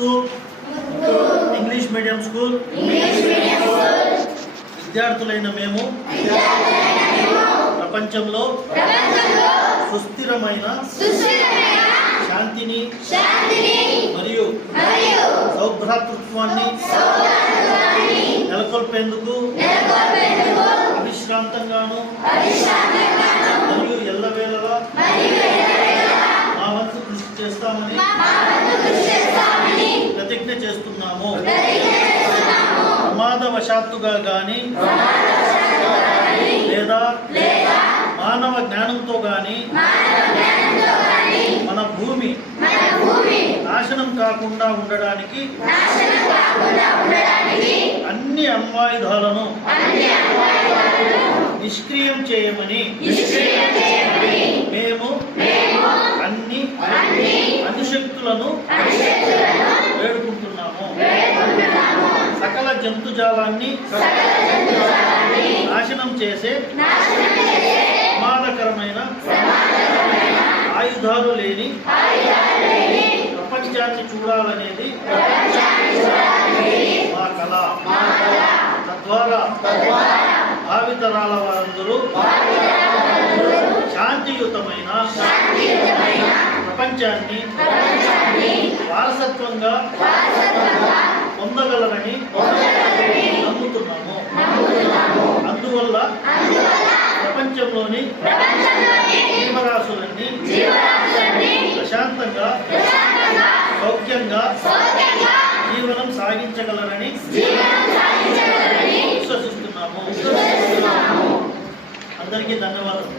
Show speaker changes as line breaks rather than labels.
Muthu English medium school? విద్యార్థులైన మేము? ప్రపంచంలో? సుస్థిరమైన? శాంతిని? మరియు సౌభ్రాతృత్వాన్ని? నెలకొల్పేందుకు? అవిశ్రాంతంగాను? మరియు ఎల్లవేళలా? మా వంతు కృషి చేస్తామని? చేస్తున్నాము ప్రమాదవశాత్తుగా గాని లేదా మానవ జ్ఞానంతో గాని మన భూమి నాశనం కాకుండా ఉండడానికి అన్ని అణ్వాయుధాలను నిష్క్రియం చేయమని మేము అన్ని అనుశక్తులను వేడుకుంటున్నాము సకల జంతుజాలాన్ని నాశనం చేసే ప్రమాదకరమైన ఆయుధాలు లేని ప్రపంచాన్ని చూడాలనేది మా కళ. తద్వారా భావితరాల వారందరూ శాంతియుతమైన ప్రపంచాన్ని వారసత్వంగా పొందగలరని నమ్ముతున్నాము. అందువల్ల ప్రపంచంలోని జీవరాశులన్నీ ప్రశాంతంగా సౌఖ్యంగా జీవనం సాగించగలరని విశ్వసిస్తున్నాము. అందరికీ ధన్యవాదాలు.